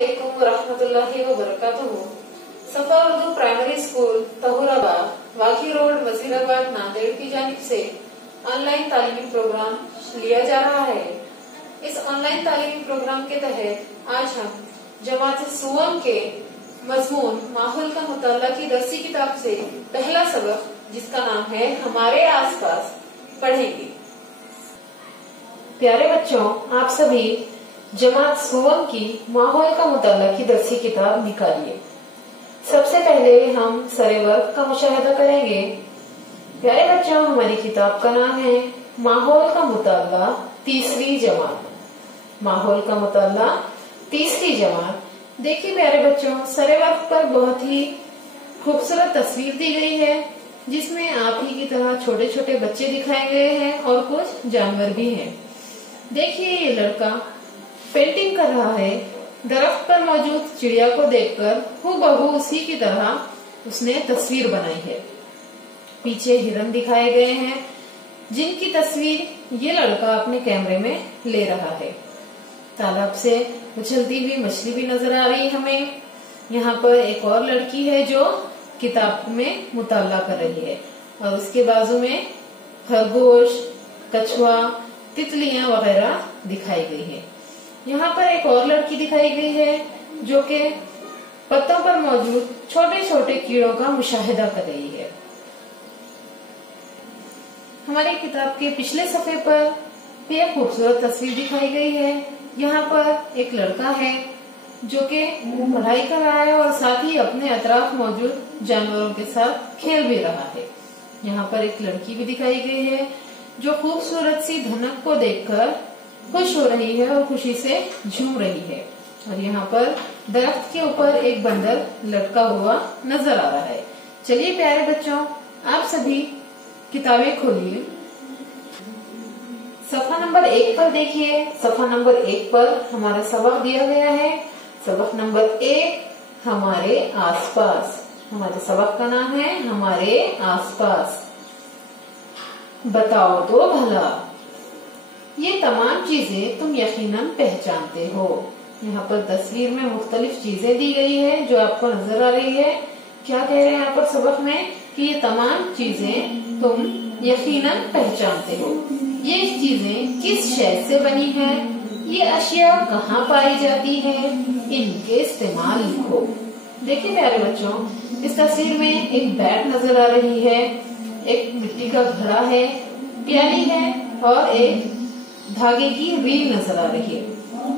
अस्सलामुअलैकुम वरहमतुल्लाहि वबरकातुहू। सफा उर्दू प्राइमरी स्कूल तहुराबाद, वाकी रोड, वजीराबाद, नांदेड़ की जानिब से ऑनलाइन तालीमी प्रोग्राम लिया जा रहा है। इस ऑनलाइन तालीमी प्रोग्राम के तहत आज हम जमात सुवम के मजमून माहौल का मुताला की दरसी किताब से पहला सबक, जिसका नाम है हमारे आसपास, पढ़ेंगे। प्यारे बच्चों, आप सभी जमात सुवम की माहौल का मुताला की दरसी किताब निकालिए। सबसे पहले हम सरे वर्क का मुशाहिदा करेंगे। प्यारे बच्चों, हमारी किताब का नाम है माहौल का मुताला तीसरी जमात। माहौल का मुताला तीसरी जमात। देखिए प्यारे बच्चों, सरे वर्क पर बहुत ही खूबसूरत तस्वीर दी गई है, जिसमें आप ही की तरह छोटे छोटे बच्चे दिखाए गए हैं और कुछ जानवर भी हैं। देखिए, ये लड़का पेंटिंग कर रहा है। दरख्त पर मौजूद चिड़िया को देखकर हूबहू उसी की तरह उसने तस्वीर बनाई है। पीछे हिरन दिखाए गए हैं, जिनकी तस्वीर ये लड़का अपने कैमरे में ले रहा है। तालाब से उछलती हुई मछली भी नजर आ रही हमें। यहाँ पर एक और लड़की है जो किताब में मुताला कर रही है, और उसके बाजू में खरगोश, कछुआ, तितलियां वगैरह दिखाई गई है। यहाँ पर एक और लड़की दिखाई गई है जो कि पत्तों पर मौजूद छोटे छोटे कीड़ों का मुशाहिदा कर रही है। हमारी किताब के पिछले सफे पर एक खूबसूरत तस्वीर दिखाई गई है। यहाँ पर एक लड़का है जो कि पढ़ाई कर रहा है और साथ ही अपने अतराफ मौजूद जानवरों के साथ खेल भी रहा है। यहाँ पर एक लड़की भी दिखाई गई है जो खूबसूरत सी धनक को देखकर खुश हो रही है और खुशी से झूम रही है। और यहाँ पर दरख्त के ऊपर एक बंदर लटका हुआ नजर आ रहा है। चलिए प्यारे बच्चों, आप सभी किताबें खोलिए। सफा नंबर 1 पर देखिए। सफा नंबर 1 पर हमारा सबक दिया गया है। सबक नंबर 1, हमारे आसपास। हमारे सबक का नाम है हमारे आसपास। बताओ तो भला, ये तमाम चीजें तुम यकीनन पहचानते हो। यहाँ पर तस्वीर में मुख्तलिफ चीजें दी गई है जो आपको नजर आ रही है। क्या कह रहे हैं यहाँ पर सबक में कि ये तमाम चीजें तुम यकीनन पहचानते हो। ये चीजें किस शय से बनी है, ये अशिया कहाँ पाई जाती है, इनके इस्तेमाल लिखो। देखिए प्यारे बच्चों, इस तस्वीर में एक बैट नजर आ रही है, एक मिट्टी का घड़ा है, प्याली है और एक धागे की रील नजर आ रही है।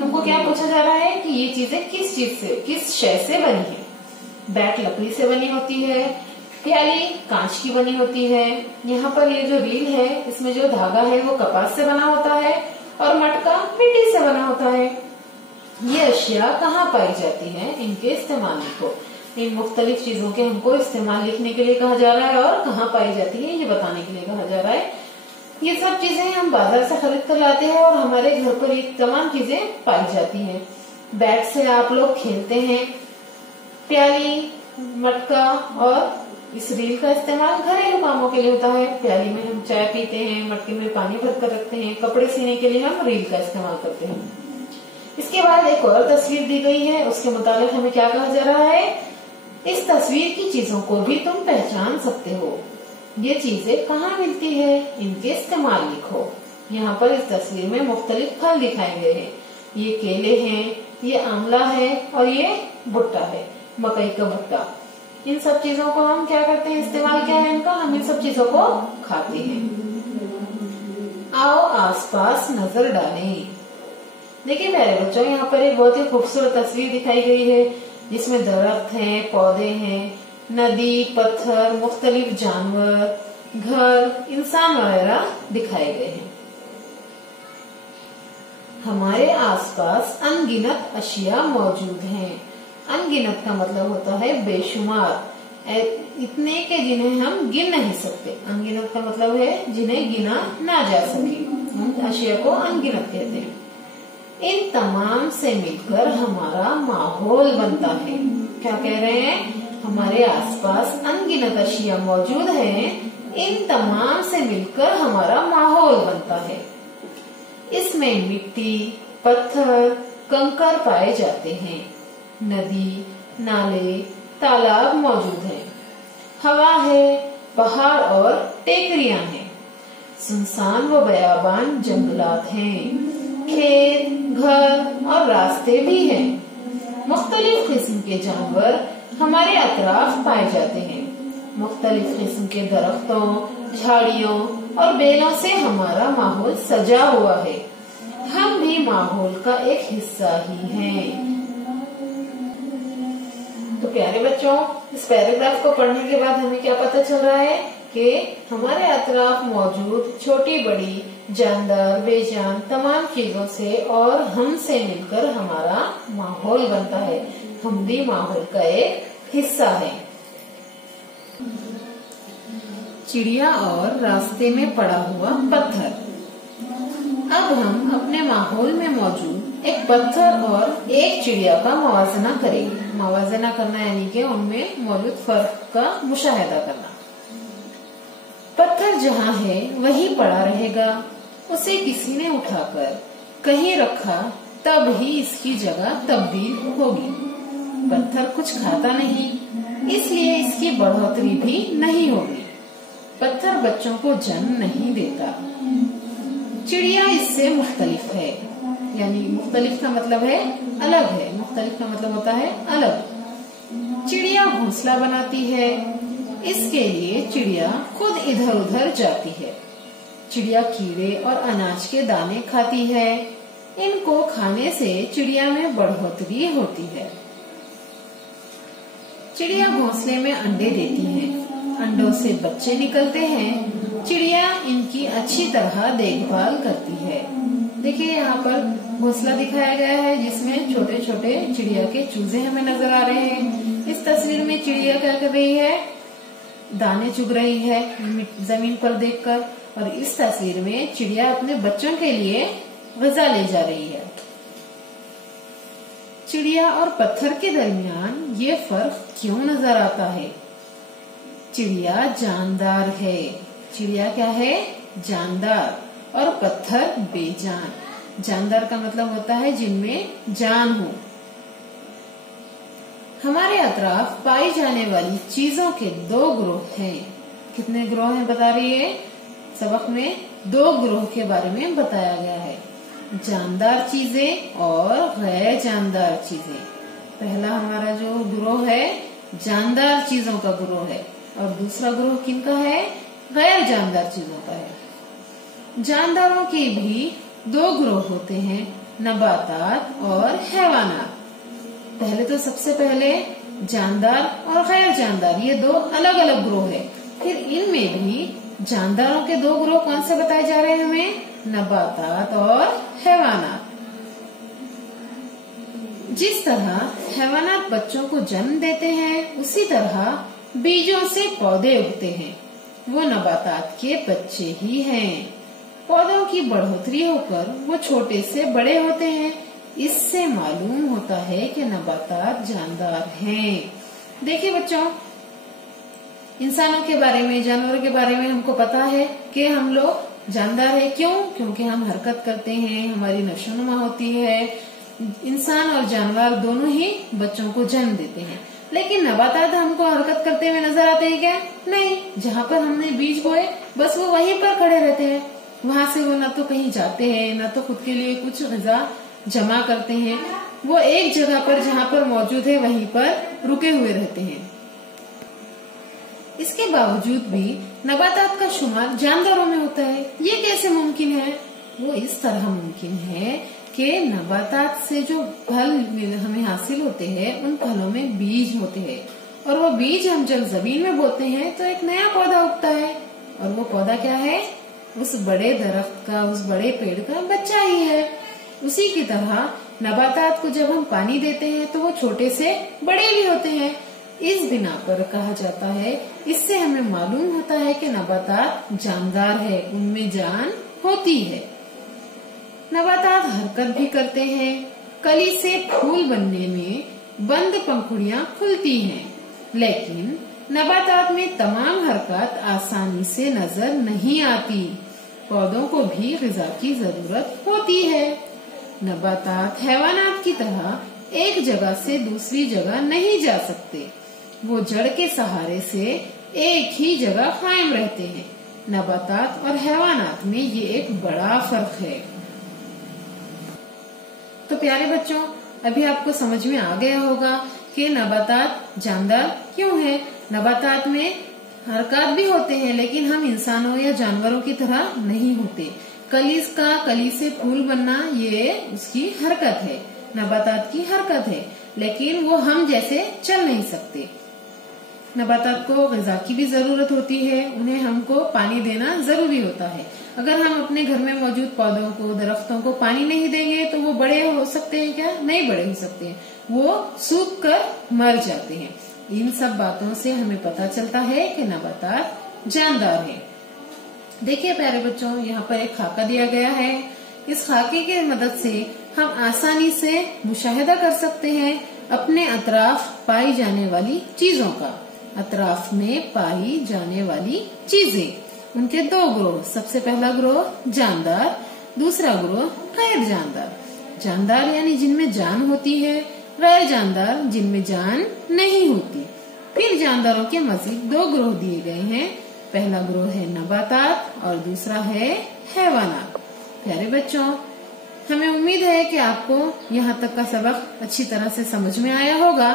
हमको क्या पूछा जा रहा है कि ये चीजें किस चीज से, किस शय से बनी है। बैट लकड़ी से बनी होती है, प्याली कांच की बनी होती है। यहाँ पर ये जो रील है, इसमें जो धागा है वो कपास से बना होता है और मटका मिट्टी से बना होता है। ये अशिया कहाँ पाई जाती है, इनके इस्तेमाल लिखो। इन मुख्तलिफ चीजों के हमको इस्तेमाल लिखने के लिए कहा जा रहा है और कहाँ पाई जाती है ये बताने के लिए कहा जा रहा है। ये सब चीजें हम बाजार से खरीद कर लाते हैं और हमारे घर पर ये तमाम चीजें पाई जाती हैं। बैट से आप लोग खेलते हैं। प्याली, मटका और इस रील का इस्तेमाल घरेलू कामों के लिए होता है। प्याली में हम चाय पीते हैं, मटके में पानी भर कर रखते हैं, कपड़े सीने के लिए हम रील का इस्तेमाल करते हैं। इसके बाद एक और तस्वीर दी गई है, उसके मुताबिक हमें क्या कहा जा रहा है, इस तस्वीर की चीजों को भी तुम पहचान सकते हो। ये चीजें कहाँ मिलती है, इनके इस्तेमाल लिखो। यहाँ पर इस तस्वीर में मुख्तलिफ फल दिखाए गए हैं। ये केले हैं, ये आंवला है और ये भुट्टा है, मकई का भुट्टा। इन सब चीजों को हम क्या करते हैं, इस्तेमाल क्या है इनका, हम इन सब चीजों को खाते हैं। आओ आसपास नजर डालें। देखिए प्यारे बच्चों, यहाँ पर एक बहुत ही खूबसूरत तस्वीर दिखाई गई है, जिसमें दरख्त हैं, पौधे हैं, नदी, पत्थर, मुख्तलिफ जानवर, घर, इंसान वगैरह दिखाए गए हैं। हमारे आसपास अनगिनत अशिया मौजूद हैं। अनगिनत का मतलब होता है बेशुमार, इतने के जिन्हें हम गिन नहीं सकते। अनगिनत का मतलब है जिन्हें गिना ना जा सके, हम अशिया को अनगिनत कहते हैं। इन तमाम से मिलकर हमारा माहौल बनता है। क्या कह रहे हैं, हमारे आसपास अनगिनत अशिया मौजूद हैं, इन तमाम से मिलकर हमारा माहौल बनता है। इसमें मिट्टी, पत्थर, कंकर पाए जाते हैं। नदी, नाले, तालाब मौजूद हैं। हवा है, पहाड़ और टेकरियां हैं। सुनसान व बयाबान जंगलात हैं। खेत, घर और रास्ते भी हैं। मुख्तलिफ किस्म के जानवर हमारे अतराफ पाए जाते हैं। मुख्तलिफ किस्म के दरख्तों, झाड़ियों और बेलों से हमारा माहौल सजा हुआ है। हम भी माहौल का एक हिस्सा ही हैं। तो प्यारे बच्चों, इस पैराग्राफ को पढ़ने के बाद हमें क्या पता चल रहा है कि हमारे अतराफ मौजूद छोटी बड़ी जानदार बेजान तमाम चीजों से और हमसे मिलकर हमारा माहौल बनता है। हम भी माहौल का एक हिस्सा है। चिड़िया और रास्ते में पड़ा हुआ पत्थर। अब हम अपने माहौल में मौजूद एक पत्थर और एक चिड़िया का मवाजना करेंगे। मवाजना करना यानी कि उनमें मौजूद फर्क का मुशाहिदा करना। पत्थर जहाँ है वहीं पड़ा रहेगा। उसे किसी ने उठाकर कहीं रखा तब ही इसकी जगह तब्दील होगी। पत्थर कुछ खाता नहीं, इसलिए इसकी बढ़ोतरी भी नहीं होगी। पत्थर बच्चों को जन्म नहीं देता। चिड़िया इससे मुख्तलिफ है, यानी मुख्तलिफ का मतलब है अलग है। मुख्तलिफ का मतलब होता है अलग। चिड़िया घोंसला बनाती है, इसके लिए चिड़िया खुद इधर उधर जाती है। चिड़िया कीड़े और अनाज के दाने खाती है। इनको खाने से चिड़िया में बढ़ोतरी होती है। चिड़िया घोंसले में अंडे देती है। अंडों से बच्चे निकलते हैं। चिड़िया इनकी अच्छी तरह देखभाल करती है। देखिए यहाँ पर घोंसला दिखाया गया है जिसमें छोटे छोटे चिड़िया के चूजे हमें नजर आ रहे हैं। इस तस्वीर में चिड़िया क्या कर रही है? दाने चुग रही है जमीन पर देखकर। और इस तस्वीर में चिड़िया अपने बच्चों के लिए ग़िज़ा ले जा रही है। चिड़िया और पत्थर के दरमियान ये फर्क क्यों नजर आता है? चिड़िया जानदार है। चिड़िया क्या है? जानदार। और पत्थर बेजान। जानदार का मतलब होता है जिनमें जान हो। हमारे अतराफ पाई जाने वाली चीजों के दो ग्रोह हैं। कितने ग्रोह हैं बता रही है? सबक में दो ग्रोह के बारे में बताया गया है, जानदार चीजें और गैर जानदार चीजें। पहला हमारा जो ग्रोह है जानदार चीजों का ग्रोह है और दूसरा ग्रोह किनका है? गैर जानदार चीजों का है। जानदारों के भी दो ग्रोह होते हैं, नबातात और हैवानात। पहले तो सबसे पहले जानदार और गैर जानदार, ये दो अलग अलग ग्रोह है। फिर इनमें भी जानदारों के दो ग्रोह कौन से बताए जा रहे हैं हमें? नबातात और हैवानात। जिस तरह हैवानात बच्चों को जन्म देते हैं उसी तरह बीजों से पौधे उगते हैं। वो नबातात के बच्चे ही हैं। पौधों की बढ़ोतरी होकर वो छोटे से बड़े होते हैं। इससे मालूम होता है कि नबातात जानदार हैं। देखिए बच्चों, इंसानों के बारे में, जानवरों के बारे में हमको पता है कि हम लोग जानदार है। क्यों? क्योंकि हम हरकत करते हैं, हमारी नशोनुमा होती है। इंसान और जानवर दोनों ही बच्चों को जन्म देते हैं। लेकिन नबातात हमको हरकत करते हुए नजर आते हैं क्या? नहीं। जहाँ पर हमने बीज बोए बस वो वहीं पर खड़े रहते हैं। वहाँ से वो ना तो कहीं जाते हैं, ना तो खुद के लिए कुछ ग़िज़ा जमा करते हैं। वो एक जगह पर जहाँ पर मौजूद है वहीं पर रुके हुए रहते हैं। इसके बावजूद भी नबातात का शुमार जानदारों में होता है। ये कैसे मुमकिन है? वो इस तरह मुमकिन है कि नबातात से जो फल हमें हासिल होते हैं उन फलों में बीज होते हैं और वो बीज हम जब जमीन में बोते हैं तो एक नया पौधा उगता है। और वो पौधा क्या है? उस बड़े दरख्त का, उस बड़े पेड़ का बच्चा ही है। उसी की तरह नबातात को जब हम पानी देते हैं तो वो छोटे से बड़े भी होते हैं। इस बिना पर कहा जाता है, इससे हमें मालूम होता है कि नबातात जानदार है, उनमें जान होती है। नबातात हरकत भी करते हैं। कली से फूल बनने में बंद पंखुड़ियां खुलती हैं, लेकिन नबातात में तमाम हरकत आसानी से नजर नहीं आती। पौधों को भी ग़िज़ा की जरूरत होती है। नबातात हैवानात की तरह एक जगह से दूसरी जगह नहीं जा सकते। वो जड़ के सहारे से एक ही जगह कायम रहते हैं। नबातात और हैवानात में ये एक बड़ा फर्क है। तो प्यारे बच्चों, अभी आपको समझ में आ गया होगा कि नबातात जानदार क्यों है। नबातात में हरकत भी होते हैं, लेकिन हम इंसानों या जानवरों की तरह नहीं होते। कली से फूल बनना ये उसकी हरकत है, नबातात की हरकत है, लेकिन वो हम जैसे चल नहीं सकते। नबातात को ग़िज़ा की भी जरूरत होती है, उन्हें हमको पानी देना जरूरी होता है। अगर हम अपने घर में मौजूद पौधों को, दरख्तों को पानी नहीं देंगे तो वो बड़े हो सकते हैं क्या? नहीं बड़े हो सकते हैं, वो सूख कर मर जाते हैं। इन सब बातों से हमें पता चलता है कि नबातात जानदार है। देखिए प्यारे बच्चों, यहाँ पर एक खाका दिया गया है। इस खाके की मदद से हम आसानी से मुशाहिदा कर सकते हैं अपने अतराफ पाई जाने वाली चीजों का। अतराफ में पाई जाने वाली चीजें, उनके दो ग्रोह। सबसे पहला ग्रोह जानदार, दूसरा ग्रोह गैर जानदार। जानदार यानी जिनमें जान होती है, गैर जानदार जिनमें जान नहीं होती। फिर जानदारों के मजीद दो ग्रोह दिए गए हैं। पहला ग्रोह है नबातात और दूसरा है हैवानात। प्यारे बच्चों, हमें उम्मीद है कि आपको यहाँ तक का सबक अच्छी तरह से समझ में आया होगा।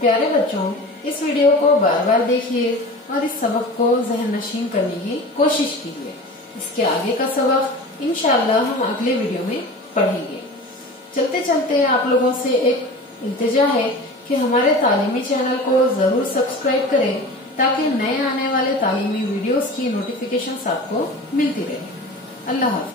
प्यारे बच्चों, इस वीडियो को बार बार देखिए और इस सबक को ज़हन नशीन करने की कोशिश कीजिए। इसके आगे का सबक इंशाअल्लाह हम अगले वीडियो में पढ़ेंगे। चलते चलते आप लोगों से एक इल्तिजा है कि हमारे तालीमी चैनल को जरूर सब्सक्राइब करें, ताकि नए आने वाले तालीमी वीडियोस की नोटिफिकेशंस आपको मिलती रहे। अल्लाह हाफ़िज़।